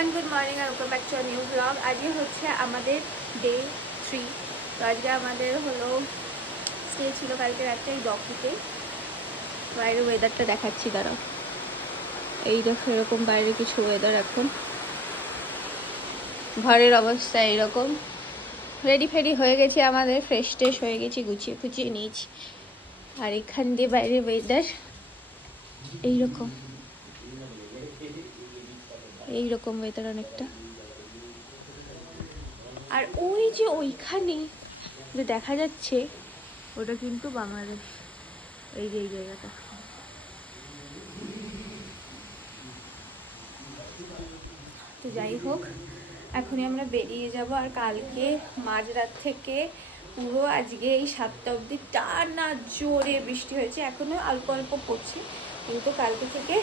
Everyone, good morning আর welcome back to a new blog. আজকে হচ্ছে আমাদের ডে 3। তো আজকে আমাদের হলো স্টে ছিল কালকে রাত্রে এই ডকিতে। বাইরের ওয়েদারটা দেখাচ্ছি, দাঁড়াও। এই দেখো, এরকম বাইরে কিছু ওয়েদার। এখন ঘরের অবস্থা এরকম। রেডি ফেডি হয়ে গেছি, আমাদের ফ্রেশ ট্রেশ হয়ে গেছি, গুছিয়ে ফুচিয়ে নিয়েছি। আর এখান দিয়ে বাইরের ওয়েদার এইরকম এইরকম ওয়েদার অনেকটা। আর ওই যে ওইখানে যে দেখা যাচ্ছে ওটা কিন্তু বাংলাদেশ। এই যে এই জায়গাটা, তো যাই হোক, এখনই আমরা বেরিয়ে যাব। আর কালকে মাঝরাত থেকে পুরো আজকে এই 7টা অবধি টানা জোরে বৃষ্টি হয়েছে। এখনো অল্প অল্প পড়ছে, কিন্তু কালকে থেকে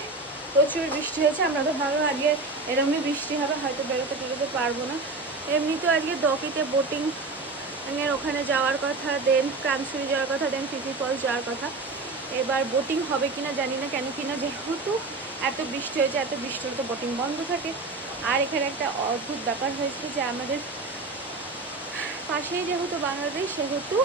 প্রচুর বৃষ্টি হয়েছে। আমরা তো ভালো আজকে এরকমই বৃষ্টি হবে, হয়তো বেরোতে টেরোতে পারবো না। এমনি তো আজকে ডকিতে বোটিং এর ওখানে যাওয়ার কথা, দেন ক্রামসুরি যাওয়ার কথা, দেন ফিজি ফলস যাওয়ার কথা। এবার বোটিং হবে কিনা জানি না, কেন কিনা যেহেতু এত বৃষ্টি হয়েছে, এত বৃষ্টি হলে তো বোটিং বন্ধ থাকে। আর এখানে একটা অদ্ভুত ব্যাপার হয়েছে যে আমাদের পাশেই যেহেতু বাংলাদেশ, সেহেতু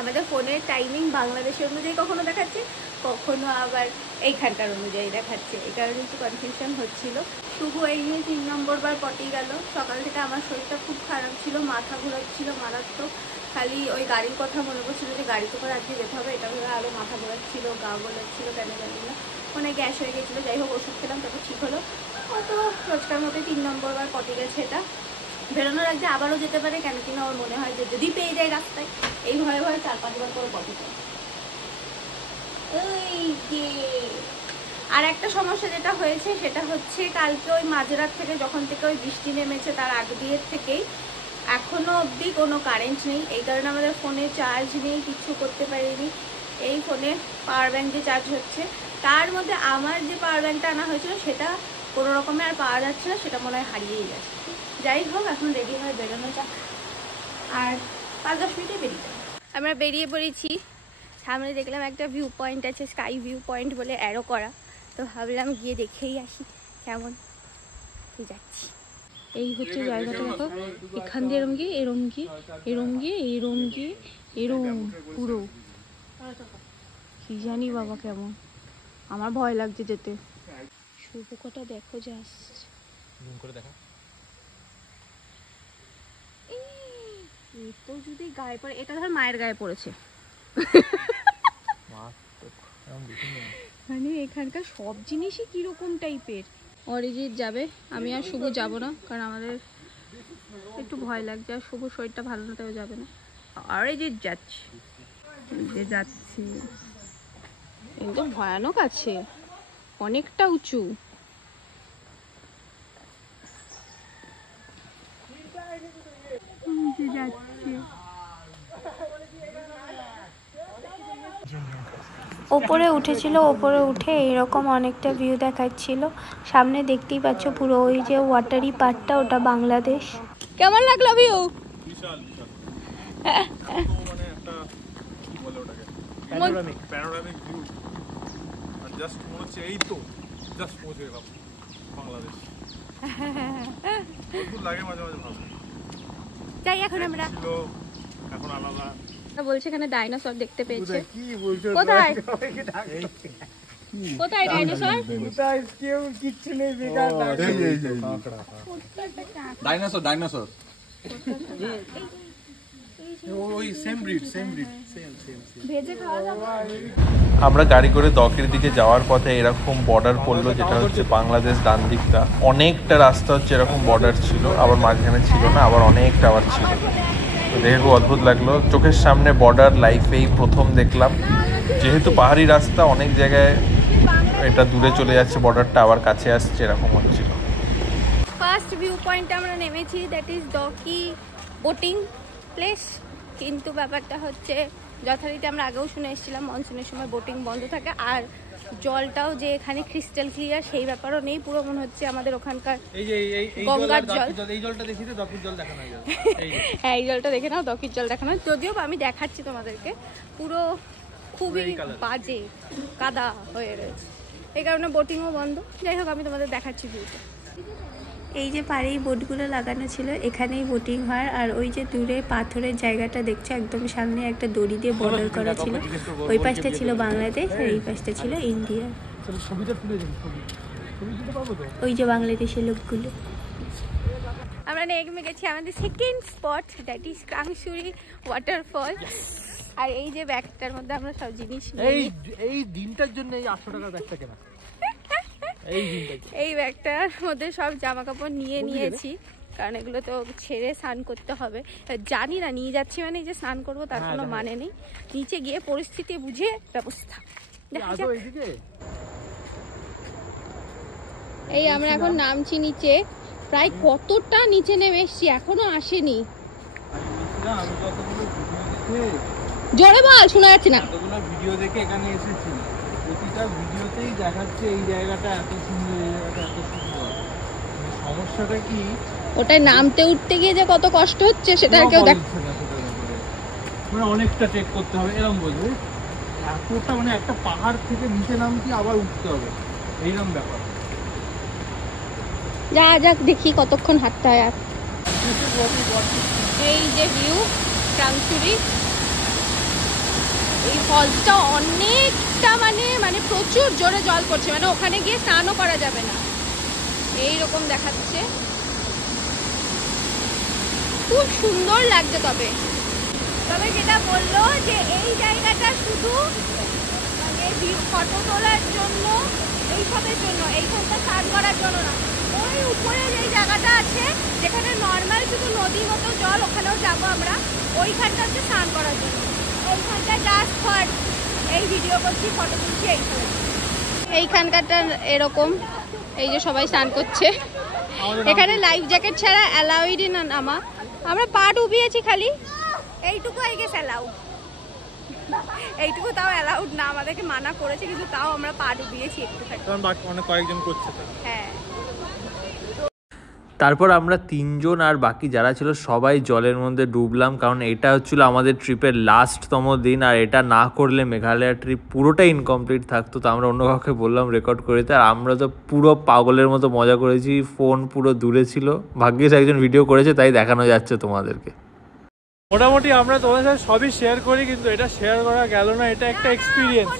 আমাদের ফোনের টাইমিং বাংলাদেশের অনুযায়ী কখনো দেখাচ্ছে, কখনো আবার এইখানকার অনুযায়ী দেখাচ্ছে। এই কারণে একটু কনফিউশন হচ্ছিল। শুভ এই নিয়ে 3 নম্বর বার পটি গেল। সকাল থেকে আমার শরীরটা খুব খারাপ ছিল, মাথা ঘোরাচ্ছিল মারাত্মক। খালি ওই গাড়ির কথা মনে পড়ছিল যে গাড়িতে করে আজকে যেতে হবে, এটা ভেবে আরও মাথা ঘোরাচ্ছিল, গা গোলাচ্ছিল, কেন জানি না, মানে গ্যাস হয়ে গেছিলো। যাই হোক, ওষুধ খেলাম, তারপর ঠিক হলো। তো রোজকার মতো 3 নম্বর বার পটি গেছে। এটা বেরোনোর আগে আবারও যেতে পারে, কেন কিনা ওর মনে হয় যে যদি পেয়ে যায় রাস্তায়, এই ভয়ে ভয়ে 4-5 বার করে পটি যায়। আর একটা সমস্যা যেটা হয়েছে সেটা হচ্ছে কালকে ওই মাঝরাত থেকে যখন থেকে ওই বৃষ্টি নেমেছে তার আগ দিয়ে থেকেই এখনো অবধি কোনো কারেন্ট নেই। এই কারণে আমাদের ফোনে চার্জ নেই, কিছু করতে পারিনি। এই ফোনে পাওয়ার ব্যাঙ্ক যে চার্জ হচ্ছে, তার মধ্যে আমার যে পাওয়ার ব্যাঙ্কটা আনা হয়েছিল সেটা কোনো রকমে আর পাওয়া যাচ্ছে না, সেটা মনে হয় হারিয়েই গেছে। যাই হোক, এখন রেডি হয়ে বেরোনো যাক, আর 5-10 মিনিটে বেরিয়ে যাবো। আমরা বেরিয়ে পড়েছি। সামনে দেখলাম একটা ভিউ পয়েন্ট আছে, স্কাই ভিউ পয়েন্ট বলে অ্যারো করা, তো ভাবলাম গিয়ে দেখেই আসি কেমন। যাচ্ছি। এই হচ্ছে জায়গাটা, দেখো এখান দিয়ে এরম গিয়ে এরম গিয়ে এরম গিয়ে এরম গিয়ে এরম পুরো কি জানি বাবা কেমন, আমার ভয় লাগছে যেতে। শুভকটা দেখো যে আসছে, তো যদি গায়ে পড়ে, এটা ধর মায়ের গায়ে পড়েছে। মানে এখানকার সব জিনিসই কিরকম টাইপের। অরিজিৎ যাবে, আমি আর শুভ যাব না, কারণ আমাদের একটু ভয় লাগছে। আর শুভ শরীরটা ভালো না, তাও যাবে না। অরিজিৎ যাচ্ছি, কিন্তু ভয়ানক আছে, অনেকটা উঁচু। যাচ্ছে ওপরে উঠেছিল, ওপরে উঠে এইরকম অনেকটা ভিউ দেখাচ্ছিল। সামনে দেখতেই পাচ্ছ পুরো ওই যে ওয়াটারি পার্কটা, ওটা বাংলাদেশ। কেমন লাগলো ভিউ? যাই এখন আমরা বলছে এখানে ডাইনোসর দেখতে পেয়েছে। কোথায় কোথায় ডাইনোসর? কেউ কিচ্ছু নেই, বেকার ডাইনোসর। ডাইনোসর ওই সেম ব্রিড। ভেজে খাওয়া যাবে। আমরা গাড়ি করে দকের দিকে যাওয়ার পথে এরকম বর্ডার পড়লো, যেটা হচ্ছে বাংলাদেশ। ডান দিকটা অনেকটা রাস্তা হচ্ছে এরকম বর্ডার ছিল, আবার মাঝখানে ছিল না, আবার অনেকটা আবার ছিল। তো দেখে খুব অদ্ভুত লাগলো, চোখের সামনে বর্ডার লাইফেই প্রথম দেখলাম। যেহেতু পাহাড়ি রাস্তা, অনেক জায়গায় এটা দূরে চলে যাচ্ছে বর্ডারটা, আবার কাছে আসছে, এরকম হচ্ছিল। ফার্স্ট ভিউ পয়েন্টে আমরা নেমেছি, দ্যাট ইজ ডকি বোটিং প্লেস। কিন্তু ব্যাপারটা হচ্ছে যথারীতি আমরা আগেও শুনে এসেছিলাম মনসুনের সময় বোটিং বন্ধ থাকে। আর জলটাও যে এখানে ক্রিস্টাল ক্লিয়ার সেই ব্যাপারও নেই, পুরো মনে হচ্ছে আমাদের ওখানকার গঙ্গার জল। এই জলটা দেখি তো, দকির জল দেখানো যায়। হ্যাঁ, এই জলটা দেখে নাও, দকির জল দেখানো। যদিও আমি দেখাচ্ছি তোমাদেরকে, পুরো খুবই বাজে কাদা হয়ে রয়েছে, এই কারণে বোটিংও বন্ধ। যাই হোক, আমি তোমাদের দেখাচ্ছি ভিউটা। এই যে পাড়েই বোটগুলো লাগানো ছিল, এখানেই বোটিং হয়। আর ওই যে দূরে পাথরের জায়গাটা দেখছো, একদম সামনে একটা দড়ি দিয়ে বর্ডার করা ছিল। ওই পাশটা ছিল বাংলাদেশ আর এই পাশটা ছিল ইন্ডিয়া। ওই যে বাংলাদেশের লোকগুলো। আমরা নেমে গেছি আমাদের second spot, that is Krangsuri waterfall. আর এই যে ব্যাগটার মধ্যে আমরা সব জিনিস এই দিনটার জন্য এই 800 টাকার ব্যাগটা কেনা। এই ব্যাগটার মধ্যে সব জামা কাপড় নিয়ে নিয়েছি, কারণ এগুলো তো ছেড়ে স্নান করতে হবে। জানি না নিয়ে যাচ্ছি মানে যে স্নান করবো তার কোনো মানে নেই, নিচে গিয়ে পরিস্থিতি বুঝে ব্যবস্থা। এই আমরা এখন নামছি নিচে, প্রায় কতটা নিচে নেমে এসছি, এখনো আসেনি। জোরে বল, শোনা যাচ্ছে না। ভিডিও দেখে এখানে এসেছি, প্রতিটা ভিডিওতেই দেখাচ্ছে এই জায়গাটা এত সুন্দর, এই জায়গাটা এত সুন্দর। সমস্যাটা কি, ওটাই নামতে উঠতে গিয়ে যে কত কষ্ট হচ্ছে সেটা কেউ দেখছে না। মানে অনেকটা ট্রেক করতে হবে, এরকম বলবে এতটা, মানে একটা পাহাড় থেকে নিচে নামছি আবার উঠতে হবে, এইরকম ব্যাপার। যা যাক দেখি কতক্ষণ হাঁটতে হয়। আর এই যে ভিউ ক্রাংসুরি, এই ফলসটা অনেকটা মানে প্রচুর জোরে জল পড়ছে, মানে ওখানে গিয়ে স্নানও করা যাবে না, এইরকম দেখাচ্ছে। খুব সুন্দর লাগছে। তবে যেটা বললো যে এই জায়গাটা শুধু মানে ফটো তোলার জন্য, এইসবের জন্য, এইখানটা স্নান করার জন্য না, ওই উপরে যে জায়গাটা আছে যেখানে নর্মাল শুধু নদীর মতো জল, ওখানেও যাবো আমরা, ওইখানটা হচ্ছে স্নান করার জন্য। এইখানটা জাস্ট ফর এই ভিডিও করছি, ফটো তুলছি, এইখানকারটা এরকম। এই যে সবাই স্নান করছে, এখানে লাইফ জ্যাকেট ছাড়া অ্যালাউডই না নামা। আমরা পা ডুবিয়েছি খালি, এইটুকু আই গেস অ্যালাউড, এইটুকু তাও অ্যালাউড না, আমাদেরকে মানা করেছে, কিন্তু তাও আমরা পা ডুবিয়েছি একটুখানি, কারণ বাকি অনেক কয়েকজন করছে। হ্যাঁ, তারপর আমরা 3 জন আর বাকি যারা ছিল সবাই জলের মধ্যে ডুবলাম, কারণ এটা হচ্ছিল আমাদের ট্রিপের লাস্টতম দিন। আর এটা না করলে মেঘালয় ট্রিপ পুরোটাই ইনকমপ্লিট থাকতো। তো আমরা অন্য কাউকে বললাম রেকর্ড করে দিতে, আর আমরা তো পুরো পাগলের মতো মজা করেছি। ফোন পুরো দূরে ছিল, ভাগ্যিস একজন ভিডিও করেছে তাই দেখানো যাচ্ছে তোমাদেরকে। মোটামুটি আমরা তোমাদের সাথে সবই শেয়ার করি, কিন্তু এটা শেয়ার করা গেল না। এটা একটা এক্সপিরিয়েন্স,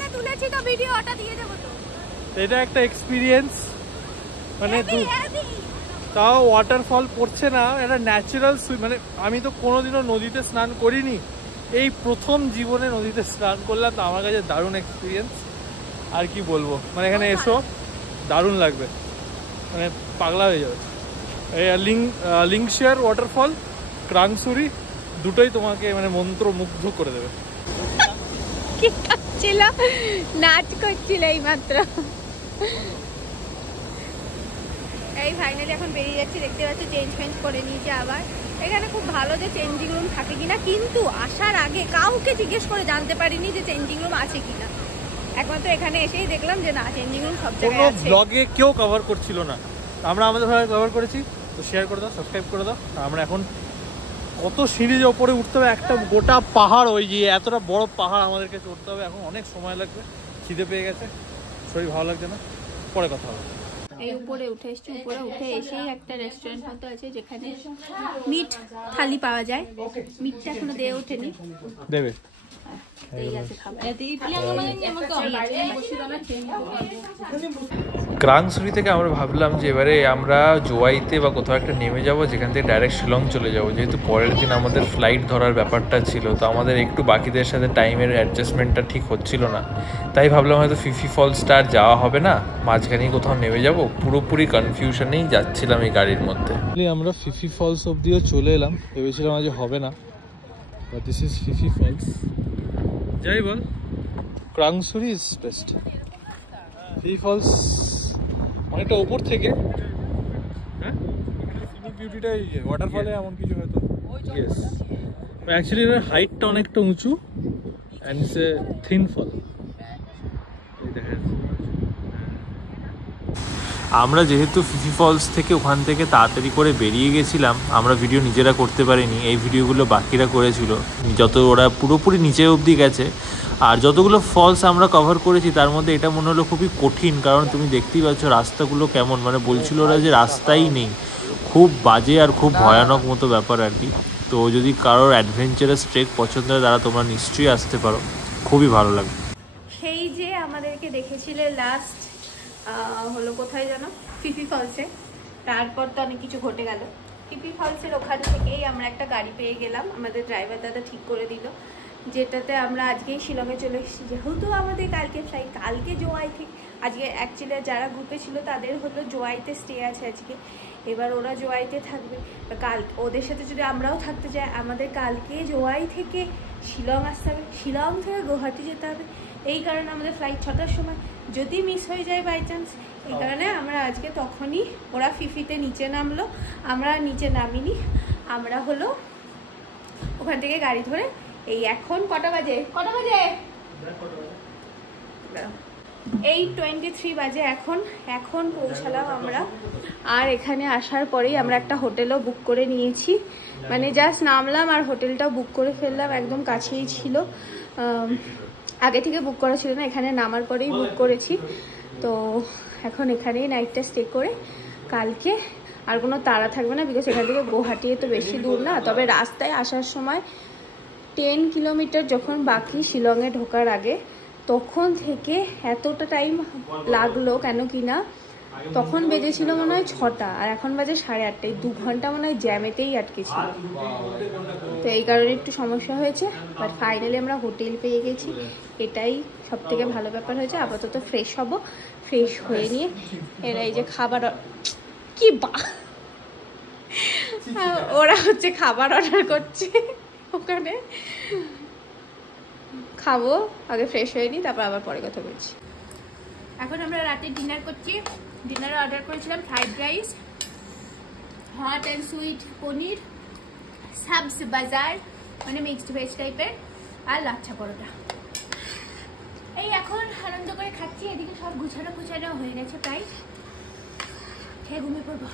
এটা একটা এক্সপিরিয়েন্স, মানে তাও ওয়াটারফল পড়ছে না, এটা ন্যাচারাল। মানে আমি তো কোনোদিনও নদীতে স্নান করিনি, এই প্রথম জীবনে নদীতে স্নান করলাম। তো আমার কাছে দারুণ এক্সপিরিয়েন্স, আর কি বলবো, মানে এখানে এসো দারুণ লাগবে, মানে পাগলা হয়ে যাবে। এই লিংশিয়ার ওয়াটারফল, ক্রাংসুরি, দুটোই তোমাকে মানে মন্ত্রমুগ্ধ করে দেবে। কি করছিল, নাচ করছিল এই মাত্র। এই ফাইনালি এখন বেরিয়ে যাচ্ছি, দেখতে পাচ্ছি চেঞ্জ করে নিয়েছে আবার। এখানে খুব ভালো যে চেঞ্জিং রুম থাকে কিনা, কিন্তু আসার আগে কাউকে জিজ্ঞেস করে জানতে পারিনি যে চেঞ্জিং রুম আছে কিনা। একমাত্র এখানে এসেই দেখলাম যে না, চেঞ্জিং রুম সব জায়গায় আছে। ব্লগে কেউ কভার করছিল না, আমরা আমাদের ভাবে কভার করেছি। তো শেয়ার করে দাও, সাবস্ক্রাইব করে দাও। আমরা এখন কত সিঁড়ি যে ওপরে উঠতে হবে, একটা গোটা পাহাড়, ওই যে এতটা বড় পাহাড় আমাদেরকে চড়তে হবে। এখন অনেক সময় লাগবে, খিদে পেয়ে গেছে, শরীর ভালো লাগছে না, পরে কথা হবে। এই উপরে উঠে এসছি, উপরে উঠে এসেই একটা রেস্টুরেন্ট মতো আছে যেখানে মিট থালি পাওয়া যায়। মিটটা এখনো দিয়ে ওঠেনি, দেবে। ক্রাংসুরি থেকে আমরা ভাবলাম যে এবারে আমরা জোয়াইতে বা কোথাও একটা নেমে যাব, যেখান থেকে ডাইরেক্ট শিলং চলে যাব। যেহেতু পরের দিন আমাদের ফ্লাইট ধরার ব্যাপারটা ছিল, তো আমাদের একটু বাকিদের সাথে টাইমের অ্যাডজাস্টমেন্টটা ঠিক হচ্ছিল না। তাই ভাবলাম হয়তো ফিফি ফলসটা আর যাওয়া হবে না, মাঝখানেই কোথাও নেমে যাব। পুরোপুরি কনফিউশনেই যাচ্ছিলাম এই গাড়ির মধ্যে। আমরা ফিফি ফলস অবধিও চলে এলাম, ভেবেছিলাম আজ হবে না, but this is Phephe falls. যাই বল, Krangsuri is best. Phephe falls অনেকটা ওপর থেকে, হ্যাঁ সিনিক বিউটিটাই ওয়াটারফলে এমন কিছু হয়তো। ইয়েস, অ্যাকচুয়ালি এর হাইটটা অনেকটা উঁচু, অ্যান্ড ইটস এ থিন ফল। আমরা যেহেতু ফিফি ফলস থেকে ওখান থেকে তাড়াতাড়ি করে বেরিয়ে গেছিলাম, আমরা ভিডিও নিজেরা করতে পারিনি, এই ভিডিওগুলো বাকিরা করেছিল। যত ওরা পুরোপুরি নিচে অবধি গেছে, আর যতগুলো ফলস আমরা কভার করেছি তার মধ্যে এটা মনে হলো খুবই কঠিন, কারণ তুমি দেখতেই পাচ্ছ রাস্তাগুলো কেমন, মানে বলছিল ওরা যে রাস্তাই নেই, খুব বাজে আর খুব ভয়ানক মতো ব্যাপার আর কি। তো যদি কারোর অ্যাডভেঞ্চারাস ট্রেক পছন্দ হয় তারা তোমরা নিশ্চয়ই আসতে পারো, খুবই ভালো লাগবে। সেই যে আমাদেরকে দেখেছিলে লাস্ট হলো কোথায় জানো, ফিফি ফলসে, তারপর তো অনেক কিছু ঘটে গেল। ফিফি ফলসের ওখান থেকেই আমরা একটা গাড়ি পেয়ে গেলাম, আমাদের ড্রাইভার দাদা ঠিক করে দিল, যেটাতে আমরা আজকেই শিলংয়ে চলে এসেছি। যেহেতু আমাদের কালকে ফ্লাইট, কালকে জোয়াই থেকে, আজকে অ্যাকচুয়ালি যারা গ্রুপে ছিল তাদের হলো জোয়াইতে স্টে আছে আজকে, এবার ওরা জোয়াইতে থাকবে। কাল ওদের সাথে যদি আমরাও থাকতে যাই, আমাদের কালকে জোয়াই থেকে শিলং আসতে হবে, শিলং থেকে গুয়াহাটি যেতে হবে। এই কারণে আমাদের ফ্লাইট 6টার সময়, যদি মিস হয়ে যায় বাই চান্স, এই কারণে আমরা আজকে তখনই, ওরা ফিফিতে নিচে নামলো, আমরা নিচে নামিনি, আমরা হলো ওখান থেকে গাড়ি ধরে এই এখন কটা বাজে 8:23 বাজে এখন পৌঁছালাম আমরা। আর এখানে আসার পরেই আমরা একটা হোটেলও বুক করে নিয়েছি, মানে জাস্ট নামলাম আর হোটেলটাও বুক করে ফেললাম, একদম কাছেই ছিল, আগে থেকে বুক করা ছিল না, এখানে নামার পরেই বুক করেছি। তো এখন এখানেই নাইটটা স্টে করে কালকে আর কোনো তাড়া থাকবে না, বিকজ এখান থেকে গুয়াহাটি তো বেশি দূর না। তবে রাস্তায় আসার সময় 10 কিলোমিটার যখন বাকি শিলংয়ে ঢোকার আগে, তখন থেকে এতটা টাইম লাগলো কেন কি না, তখন বেজেছিল মনে হয় 6টা আর এখন বাজে 8:30, 2 ঘন্টা মনে হয় জ্যামেতেই আটকে ছিল। তো এই কারণে একটু সমস্যা হয়েছে, বাট ফাইনালি আমরা হোটেল পেয়ে গেছি, এটাই সব থেকে ভালো ব্যাপার হয়েছে। আপাতত ফ্রেশ হব, ফ্রেশ হয়ে নিয়ে এরা এই যে খাবার কি ওরা হচ্ছে খাবার অর্ডার করছে ওখানে, খাবো, আগে ফ্রেশ হয়ে নিই, তারপর আবার পরে কথা বলছি। এখন আমরা রাতে ডিনার করছি, ডিনারে অর্ডার করেছিলাম fried rice, hot and sweet paneer, subs বাজার মানে মিক্সড ভেজ টাইপের, আর লাচ্ছা পরোটা। এই এখন আনন্দ করে খাচ্ছি, এদিকে সব গুছানো হয়ে গেছে প্রায়, খেয়ে ঘুমিয়ে পড়বো।